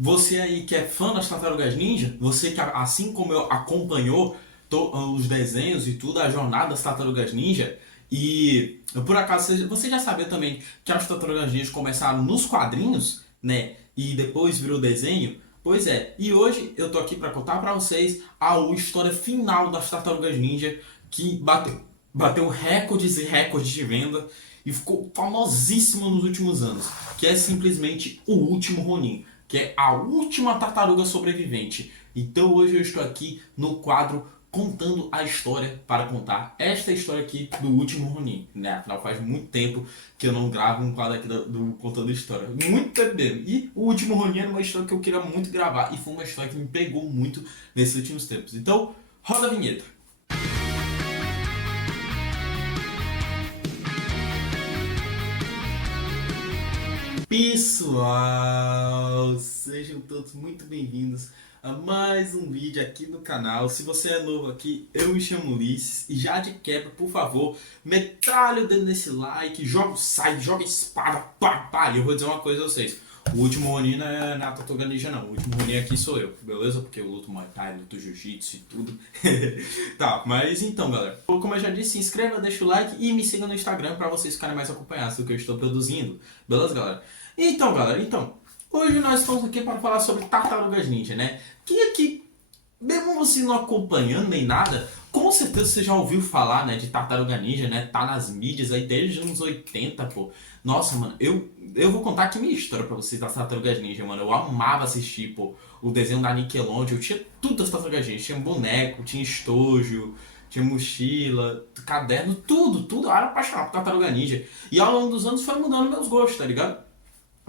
Você aí que é fã das Tartarugas Ninja, você que assim como eu acompanhou os desenhos e tudo, a jornada das Tartarugas Ninja, e por acaso você já sabia também que as Tartarugas Ninja começaram nos quadrinhos, né? E depois virou desenho? Pois é, e hoje eu tô aqui para contar para vocês a história final das Tartarugas Ninja, que bateu recordes e recordes de venda e ficou famosíssima nos últimos anos, que é simplesmente o último Ronin, que é a última tartaruga sobrevivente. Então hoje eu estou aqui no quadro contando a história para contar esta história aqui do último Ronin, né? Afinal faz muito tempo que eu não gravo um quadro aqui do contando história, muito tempo mesmo. E o último Ronin era uma história que eu queria muito gravar e foi uma história que me pegou muito nesses últimos tempos. Então roda a vinheta. Pessoal, sejam todos muito bem-vindos a mais um vídeo aqui no canal. Se você é novo aqui, eu me chamo Ulisses e já de quebra, por favor, metralha o dedo nesse like, joga o side, joga a espada, pá, pá. E eu vou dizer uma coisa a vocês, o último Ronin não é na Tartaruga Ninja não, o último Ronin aqui sou eu, beleza? Porque eu luto Muay Thai, luto Jiu-Jitsu e tudo. Tá, mas então galera, como eu já disse, se inscreva, deixa o like e me siga no Instagram pra vocês ficarem mais acompanhados do que eu estou produzindo, beleza galera? Então, galera, hoje nós estamos aqui para falar sobre Tartarugas Ninja, né? Que aqui, mesmo você não acompanhando nem nada, com certeza você já ouviu falar, né, de Tartaruga Ninja, né? Tá nas mídias aí desde os anos 80, pô. Nossa, mano, eu vou contar aqui minha história pra vocês das Tartarugas Ninja, mano. Eu amava assistir, pô, o desenho da Nickelodeon. Eu tinha tudo das Tartarugas Ninja. Tinha boneco, tinha estojo, tinha mochila, caderno, tudo. Eu era apaixonado por Tartaruga Ninja. E ao longo dos anos foi mudando meus gostos, tá ligado?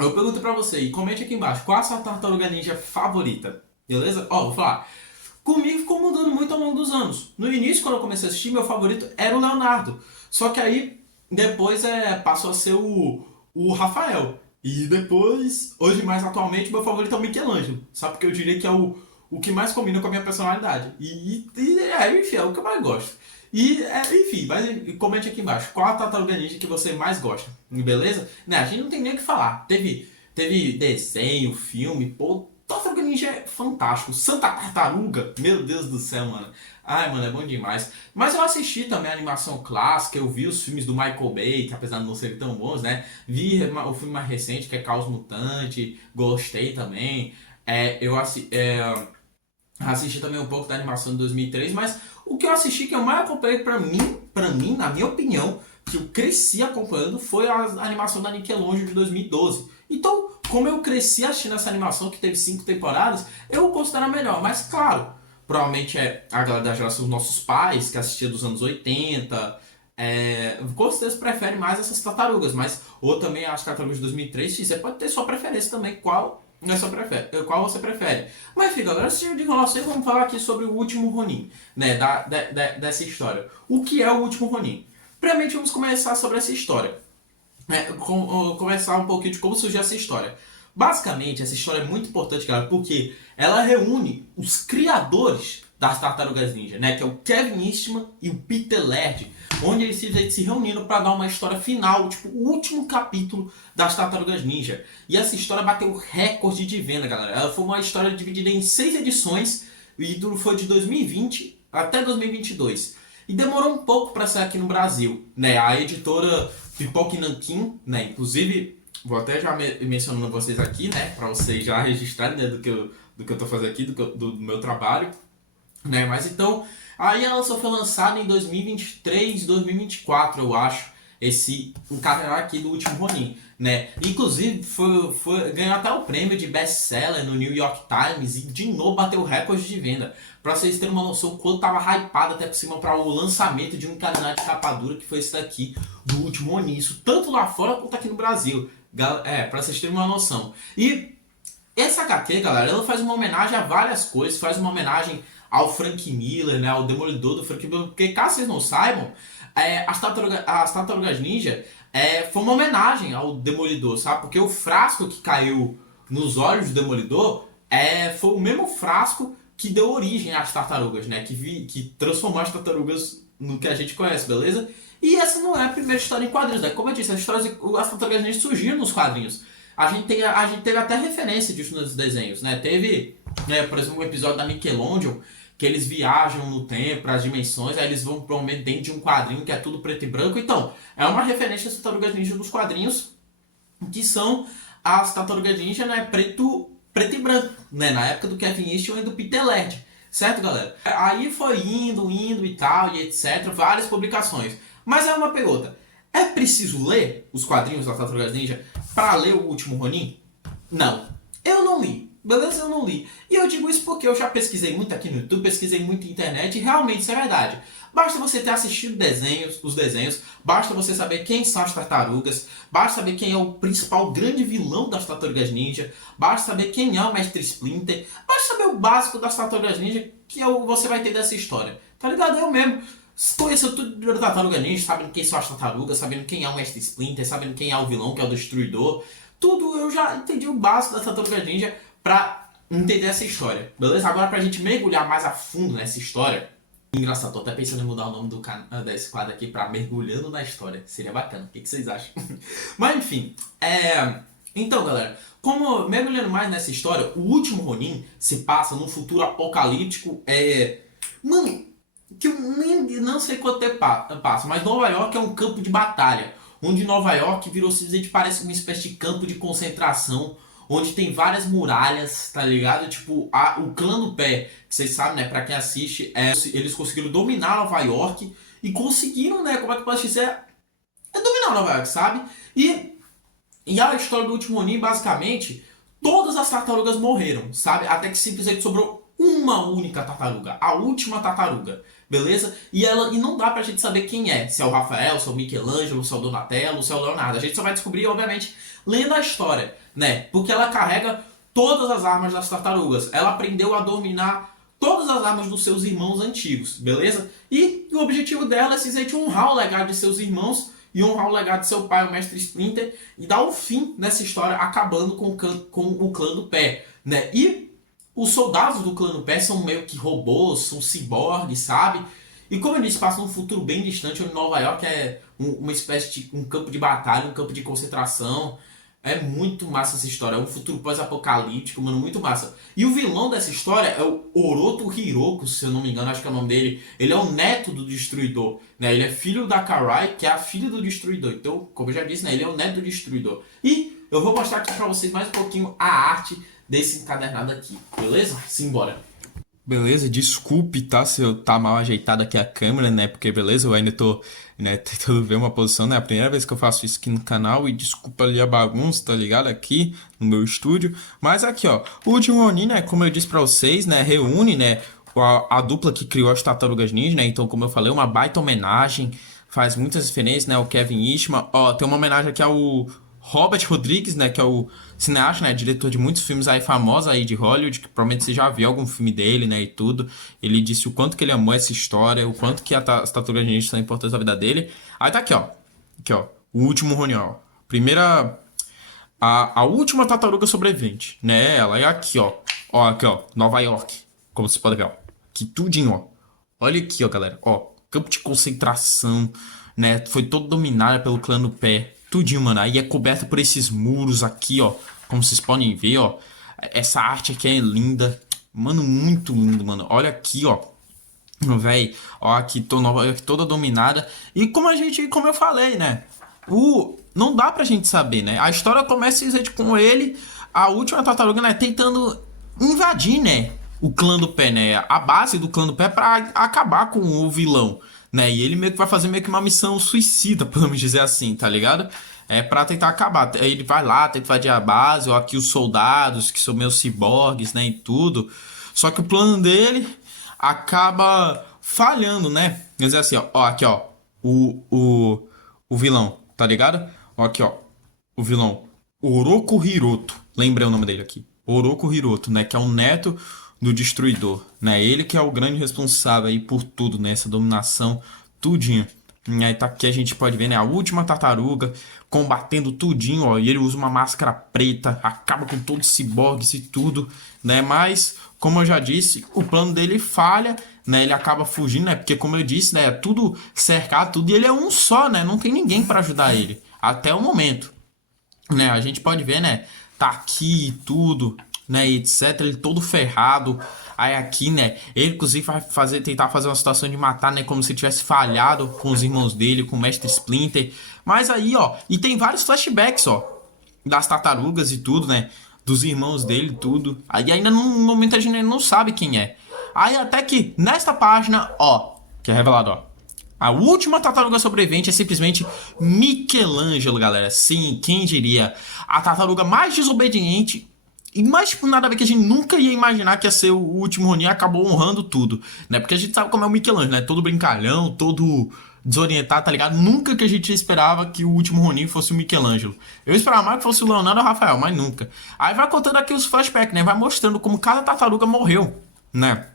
Eu pergunto pra você e comente aqui embaixo, qual a sua tartaruga ninja favorita? Beleza? Ó, vou falar. Comigo ficou mudando muito ao longo dos anos. No início, quando eu comecei a assistir, meu favorito era o Leonardo. Só que aí, depois passou a ser o Rafael. E depois, hoje mais atualmente, meu favorito é o Michelangelo. Sabe? Porque eu diria que é o que mais combina com a minha personalidade. Enfim, é o que eu mais gosto. Enfim, mas comente aqui embaixo qual a tartaruga ninja que você mais gosta, beleza? Né, a gente não tem nem o que falar. Teve desenho, filme, pô, Tartaruga Ninja é fantástico. Santa Tartaruga, meu Deus do céu, mano. Ai, mano, é bom demais. Mas eu assisti também a animação clássica, eu vi os filmes do Michael Bay, que apesar de não serem tão bons, né? Vi o filme mais recente, que é Caos Mutante, gostei também. Assisti também um pouco da animação de 2003, mas o que eu assisti que eu mais acompanhei pra mim, na minha opinião, que eu cresci acompanhando foi a animação da Nickelodeon de 2012. Então, como eu cresci assistindo essa animação que teve 5 temporadas, eu considero a melhor. Mas claro, provavelmente é a galera da geração dos nossos pais, que assistia dos anos 80, com certeza prefere mais essas tartarugas, mas ou também as tartarugas de 2003, você pode ter sua preferência também, qual você prefere. Mas enfim, galera, antes de enrolação, vamos falar aqui sobre o último Ronin, né, dessa história. O que é o último Ronin? Primeiramente, vamos começar sobre essa história. Começar um pouquinho de como surgiu essa história. Basicamente, essa história é muito importante, galera, porque ela reúne os criadores das Tartarugas Ninja, né? Que é o Kevin Eastman e o Peter Laird, onde eles se reuniram para dar uma história final, tipo, o último capítulo das Tartarugas Ninja. E essa história bateu recorde de venda, galera. Ela foi uma história dividida em 6 edições e foi de 2020 até 2022. E demorou um pouco para sair aqui no Brasil, né? A editora Pipoca e Nanquim, né? Inclusive, vou até já mencionando vocês aqui, né? Para vocês já registrarem, né? Do que eu tô fazendo aqui, do meu trabalho, né? Mas então, aí ela só foi lançada em 2023, 2024, eu acho. O calendário aqui do último Ronin, né? Inclusive, ganhou até o prêmio de best-seller no New York Times e de novo bateu recorde de venda. Pra vocês terem uma noção, quanto tava hypado até por cima para o lançamento de um calendário de capa dura, que foi esse daqui, do último Ronin. Isso tanto lá fora quanto aqui no Brasil. Pra vocês terem uma noção. E essa HQ, galera, ela faz uma homenagem a várias coisas, faz uma homenagem ao Frank Miller, né, ao Demolidor do Frank Miller, porque caso vocês não saibam, as Tartarugas Ninja foi uma homenagem ao Demolidor, sabe? Porque o frasco que caiu nos olhos do Demolidor foi o mesmo frasco que deu origem às tartarugas, né? Que transformou as tartarugas no que a gente conhece, beleza? E essa não é a primeira história em quadrinhos, né? Como eu disse, as Tartarugas Ninja surgiram nos quadrinhos. a gente teve até referência disso nos desenhos, né? Teve, né, por exemplo, um episódio da Nickelodeon que eles viajam no tempo, as dimensões, aí eles vão provavelmente dentro de um quadrinho que é tudo preto e branco. Então, é uma referência às Tartarugas Ninja dos quadrinhos, que são as Tartarugas Ninja, né, preto e branco, né, na época do Kevin Eastman e do Peter Laird, certo, galera? Aí foi indo e tal, e etc, várias publicações. Mas é uma pergunta, é preciso ler os quadrinhos das Tartarugas Ninja para ler o Último Ronin? Não, eu não li. Beleza? Eu não li. E eu digo isso porque eu já pesquisei muito aqui no YouTube, pesquisei muito na internet e realmente isso é verdade. Basta você ter assistido os desenhos, basta você saber quem são as tartarugas, basta saber quem é o principal grande vilão das Tartarugas Ninja, basta saber quem é o Mestre Splinter, basta saber o básico das Tartarugas Ninja que você vai ter dessa história. Tá ligado? Eu mesmo conheço tudo da Tartaruga Ninja, sabendo quem são as tartarugas, sabendo quem é o Mestre Splinter, sabendo quem é o vilão, que é o Destruidor. Tudo eu já entendi o básico das Tartarugas Ninja pra entender essa história, beleza? Agora pra gente mergulhar mais a fundo nessa história, engraçado, tô até pensando em mudar o nome desse quadro aqui pra Mergulhando na História, seria bacana, o que vocês acham? Mas enfim, então galera, como mergulhando mais nessa história, o Último Ronin se passa num futuro apocalíptico, mano, que eu nem não sei quanto tempo passa, mas Nova York é um campo de batalha, onde Nova York virou simplesmente parece uma espécie de campo de concentração, onde tem várias muralhas, tá ligado? Tipo, o Clã do Pé, que vocês sabem, né? Pra quem assiste, eles conseguiram dominar Nova York e conseguiram, né? Como é que eu posso dizer? Dominar Nova York, sabe? E a história do Último Ronin, basicamente, todas as tartarugas morreram, sabe? Até que simplesmente sobrou uma única tartaruga, a última tartaruga, beleza? E não dá pra gente saber quem é, se é o Rafael, se é o Michelangelo, se é o Donatello, se é o Leonardo. A gente só vai descobrir, obviamente, lendo a história, né? Porque ela carrega todas as armas das tartarugas. Ela aprendeu a dominar todas as armas dos seus irmãos antigos, beleza? E o objetivo dela é simplesmente honrar o legado de seus irmãos e honrar o legado de seu pai, o Mestre Splinter, e dar um fim nessa história, acabando com o Clã do Pé, né? E os soldados do Clã do Pé são meio que robôs, são ciborgues, sabe? E como eu disse, passa num futuro bem distante, onde Nova York é uma espécie de um campo de batalha, um campo de concentração. É muito massa essa história, é um futuro pós-apocalíptico, mano, muito massa. E o vilão dessa história é o Oroto Hiroko, se eu não me engano, acho que é o nome dele. Ele é o neto do Destruidor, né? Ele é filho da Karai, que é a filha do Destruidor. Então, como eu já disse, né? Ele é o neto do Destruidor. E eu vou mostrar aqui pra vocês mais um pouquinho a arte desse encadernado aqui, beleza? Simbora. Beleza, desculpe, tá, se eu tá mal ajeitado aqui a câmera, né, porque beleza, eu ainda tô, né, tentando ver uma posição, né, a primeira vez que eu faço isso aqui no canal, e desculpa ali a bagunça, tá ligado, aqui no meu estúdio, mas aqui, ó, o Último Ronin, né, como eu disse pra vocês, né, reúne, né, a dupla que criou as Tartarugas Ninja, né, então, como eu falei, uma baita homenagem, faz muitas referências, né, o Kevin Eastman, ó, tem uma homenagem aqui ao Robert Rodrigues, né, que é o cineasta, né, diretor de muitos filmes aí famosos aí de Hollywood, que provavelmente você já viu algum filme dele, né, e tudo. Ele disse o quanto que ele amou essa história, o quanto que as Tartarugas Ninja são importantes na vida dele. Aí tá aqui, ó. Aqui, ó. O Último Ronin, ó. Primeira... A última tartaruga sobrevivente, né, ela é aqui, ó. Ó, aqui, ó. Nova York. Como você pode ver, ó. Aqui tudinho, ó. Olha aqui, ó, galera. Ó. Campo de concentração, né, foi todo dominado pelo Clã do Pé. Tudinho, mano. Aí é coberto por esses muros aqui, ó. Como vocês podem ver, ó. Essa arte aqui é linda. Mano, muito lindo, mano. Olha aqui, ó. Véi. Ó, aqui Nova York toda dominada. E como eu falei, né? Não dá pra gente saber, né? A história começa com ele, a última tartaruga, né? Tentando invadir, né? O Clã do Pé, né? A base do Clã do Pé pra acabar com o vilão, né? E ele meio que vai fazer meio que uma missão suicida, podemos dizer assim, tá ligado? É pra tentar acabar. Aí ele vai lá, tenta invadir a base, ó, aqui os soldados, que são meio ciborgues, né, e tudo. Só que o plano dele acaba falhando, né? Quer dizer assim, ó, aqui, ó, o vilão, tá ligado? Ó, aqui, ó, o vilão, Oroku Hiroto, lembrei o nome dele aqui, Oroku Hiroto, né, que é o neto do Destruidor, né? Ele que é o grande responsável aí por tudo, né? Essa dominação, tudinho. E aí tá aqui a gente pode ver, né? A última tartaruga combatendo tudinho, ó. E ele usa uma máscara preta, acaba com todos os ciborgues e tudo, né? Mas, como eu já disse, o plano dele falha, né? Ele acaba fugindo, né? Porque, como eu disse, né? É tudo cercado, tudo. E ele é um só, né? Não tem ninguém pra ajudar ele. Até o momento. né? A gente pode ver, né? Tá aqui e tudo, né? E etc. Ele todo ferrado. Aí aqui, né? Ele inclusive vai tentar fazer uma situação de matar, né? Como se tivesse falhado com os irmãos dele, com o Mestre Splinter. Mas aí, ó. E tem vários flashbacks, ó. Das tartarugas e tudo, né? Dos irmãos dele e tudo. Aí ainda no momento a gente não sabe quem é. Aí até que nesta página, ó. Que é revelado, ó. A última tartaruga sobrevivente é simplesmente Michelangelo, galera. Sim, quem diria? A tartaruga mais desobediente e mais, tipo, nada a ver, que a gente nunca ia imaginar que ia ser o último Ronin, acabou honrando tudo, né? Porque a gente sabe como é o Michelangelo, né? Todo brincalhão, todo desorientado, tá ligado? Nunca que a gente esperava que o último Ronin fosse o Michelangelo. Eu esperava mais que fosse o Leonardo ou o Rafael, mas nunca. Aí vai contando aqui os flashbacks, né? Vai mostrando como cada tartaruga morreu, né?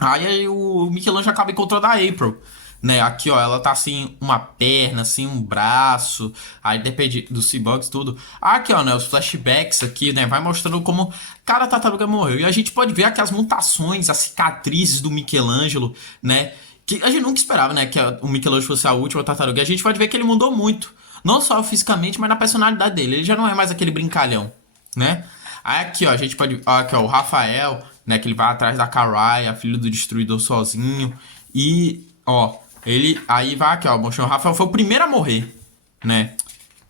Aí o Michelangelo acaba encontrando a April, né? Aqui, ó, ela tá assim, uma perna, assim, um braço. Aí depende dos cyborgs, tudo. Aqui, ó, né? Os flashbacks aqui, né? Vai mostrando como cada tartaruga morreu. E a gente pode ver aqui as mutações, as cicatrizes do Michelangelo, né? Que a gente nunca esperava, né? Que o Michelangelo fosse a última tartaruga. E a gente pode ver que ele mudou muito. Não só fisicamente, mas na personalidade dele. Ele já não é mais aquele brincalhão, né? Aí aqui, ó, a gente pode... Ó, aqui, ó, o Rafael, né? Que ele vai atrás da Karai, a filha do Destruidor sozinho. E, ó... Ele aí vai aqui, ó. O Rafael foi o primeiro a morrer, né?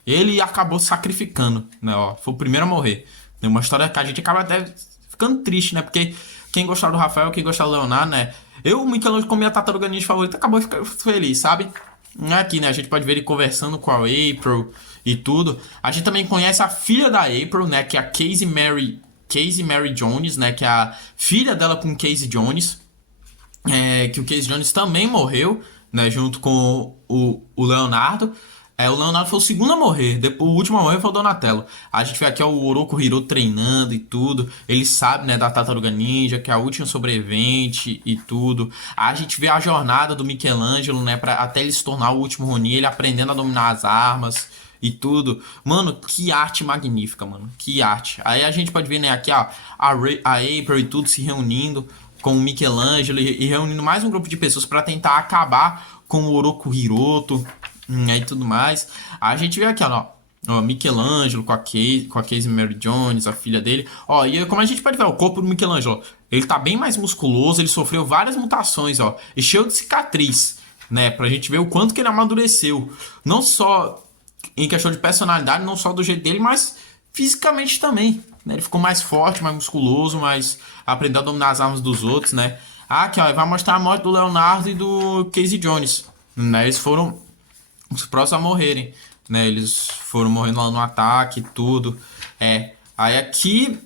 Ele acabou sacrificando, né? Ó, foi o primeiro a morrer. É uma história que a gente acaba até ficando triste, né? Porque quem gostava do Rafael, quem gostava do Leonardo, né? Eu, o Michelangelo, como minha tartaruga ninja favorita, acabou ficando feliz, sabe? Aqui, né? A gente pode ver ele conversando com a April e tudo. A gente também conhece a filha da April, né? Que é a Casey Mary Jones, né? Que é a filha dela com Casey Jones. Que o Casey Jones também morreu, né, junto com o Leonardo. O Leonardo foi o segundo a morrer. Depois, o último a morrer foi o Donatello. A gente vê aqui ó, o Oroku Hiro treinando e tudo. Ele sabe, né, da Tartaruga Ninja, que é a última sobrevivente e tudo. A gente vê a jornada do Michelangelo, né, até ele se tornar o último Ronin, ele aprendendo a dominar as armas e tudo. Mano, que arte magnífica, mano. Que arte. Aí a gente pode ver, né, aqui ó, a April e tudo se reunindo com o Michelangelo e reunindo mais um grupo de pessoas para tentar acabar com o Oroku Hiroto e tudo mais. A gente vê aqui, ó, Michelangelo com a Casey Mary Jones, a filha dele. Ó, e como a gente pode ver, o corpo do Michelangelo, ele tá bem mais musculoso, ele sofreu várias mutações, ó, e cheio de cicatriz, né? Pra gente ver o quanto que ele amadureceu. Não só em questão de personalidade, não só do jeito dele, mas fisicamente também, né? Ele ficou mais forte, mais musculoso, mais aprendeu a dominar as armas dos outros, né? Aqui, ó, vai mostrar a morte do Leonardo e do Casey Jones, né? Eles foram os próximos a morrerem, né? Eles foram morrendo lá no ataque e tudo. Aí aqui,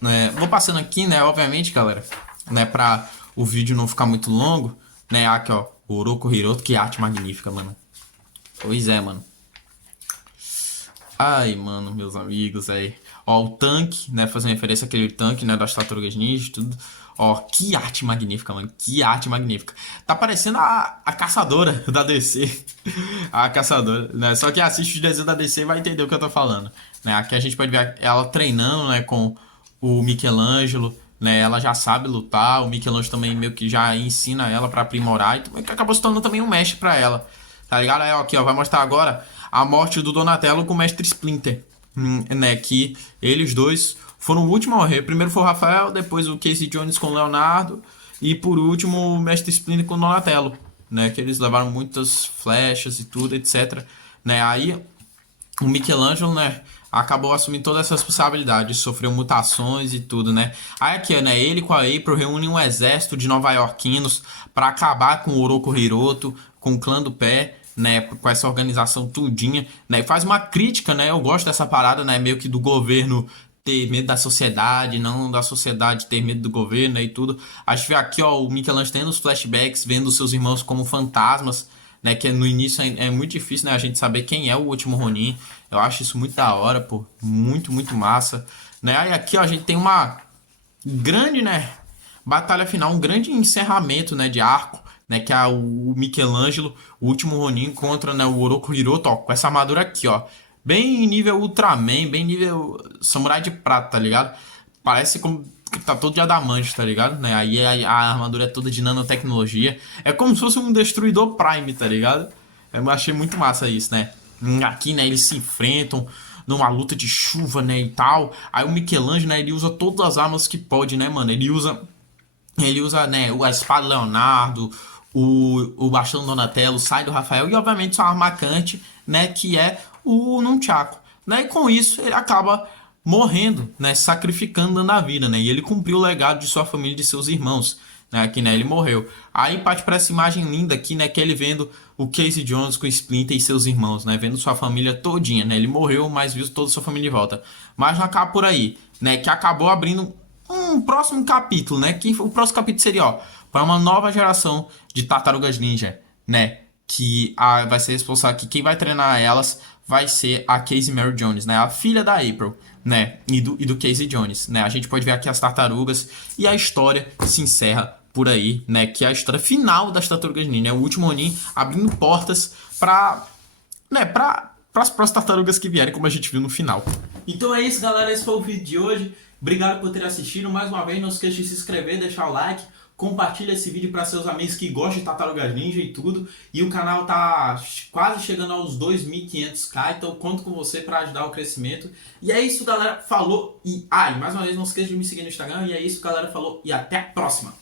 né? Vou passando aqui, né? Obviamente, galera, né? Pra o vídeo não ficar muito longo, né? Aqui, ó, o Oroku Hiroto, que arte magnífica, mano. Pois é, mano. Ai, mano, meus amigos aí. Ó, o tanque, né? Fazendo referência àquele tanque, né? Das Tartarugas Ninja e tudo. Ó, que arte magnífica, mano. Que arte magnífica. Tá parecendo a caçadora da DC. A caçadora, né? Só quem assiste o desenho da DC vai entender o que eu tô falando. Né? Aqui a gente pode ver ela treinando, né? Com o Michelangelo. Né? Ela já sabe lutar. O Michelangelo também meio que já ensina ela pra aprimorar. E acabou se tornando também um mestre pra ela. Tá ligado? Aí, ó, aqui, ó. Vai mostrar agora a morte do Donatello com o Mestre Splinter. Né? Que eles dois foram o último a morrer. Primeiro foi o Rafael, depois o Casey Jones com o Leonardo e por último o Mestre Splinter com o Donatello, né? Que eles levaram muitas flechas e tudo, etc. Né? Aí o Michelangelo, né? Acabou assumindo toda essa responsabilidade, sofreu mutações e tudo, né? Aí aqui, né? Ele com a April reúnem um exército de nova-iorquinos para acabar com o Oroku Hiroto, com o clã do pé, né, com essa organização tudinha, né, e faz uma crítica, né, eu gosto dessa parada, né, meio que do governo ter medo da sociedade, não da sociedade ter medo do governo, né, e tudo. A gente vê aqui, ó, o Michelangelo tendo os flashbacks, vendo os seus irmãos como fantasmas, né, que no início é muito difícil, né, a gente saber quem é o último Ronin. Eu acho isso muito da hora, pô, muito, muito massa, né, e aqui, ó, a gente tem uma grande, né, batalha final, um grande encerramento, né, de arco, né, que é o Michelangelo, o último Ronin contra, né, o Oroku Hiroto, ó, com essa armadura aqui, ó, bem nível Ultraman, bem nível Samurai de Prata, tá ligado? Parece como que tá todo de adamante, tá ligado? Né? Aí a armadura é toda de nanotecnologia, é como se fosse um Destruidor Prime, tá ligado? Eu achei muito massa isso, né? Aqui, né, eles se enfrentam numa luta de chuva, né, e tal. Aí o Michelangelo, né, ele usa todas as armas que pode, né, mano? Ele usa, né, a espada Leonardo, o bastão Donatello, sai do Rafael e, obviamente, sua arma marcante, né, que é o Nunchaku. Né? E com isso, ele acaba morrendo, né, sacrificando dando a vida, né? E ele cumpriu o legado de sua família e de seus irmãos, né? Que, né, ele morreu. Aí parte para essa imagem linda aqui, né, que é ele vendo o Casey Jones com o Splinter e seus irmãos, né, vendo sua família todinha, né? Ele morreu, mas viu toda a sua família de volta. Mas não acaba por aí, né? Que acabou abrindo um próximo capítulo, né? Que o próximo capítulo seria, ó, para uma nova geração de tartarugas ninja, né? Que vai ser responsável que quem vai treinar elas vai ser a Casey Mary Jones, né? A filha da April, né? E do Casey Jones, né? A gente pode ver aqui as tartarugas e a história se encerra por aí, né? Que é a história final das tartarugas ninja, né? O último Ronin abrindo portas para, né? Para as próximas tartarugas que vierem, como a gente viu no final. Então é isso, galera. Esse foi o vídeo de hoje. Obrigado por ter assistido. Mais uma vez, não esqueça de se inscrever, deixar o like. Compartilha esse vídeo para seus amigos que gostam de Tartarugas Ninja e tudo. E o canal tá quase chegando aos 2.500k, então conto com você para ajudar o crescimento. E é isso, galera. Falou e mais uma vez, não esqueça de me seguir no Instagram. E é isso, galera. Falou e até a próxima.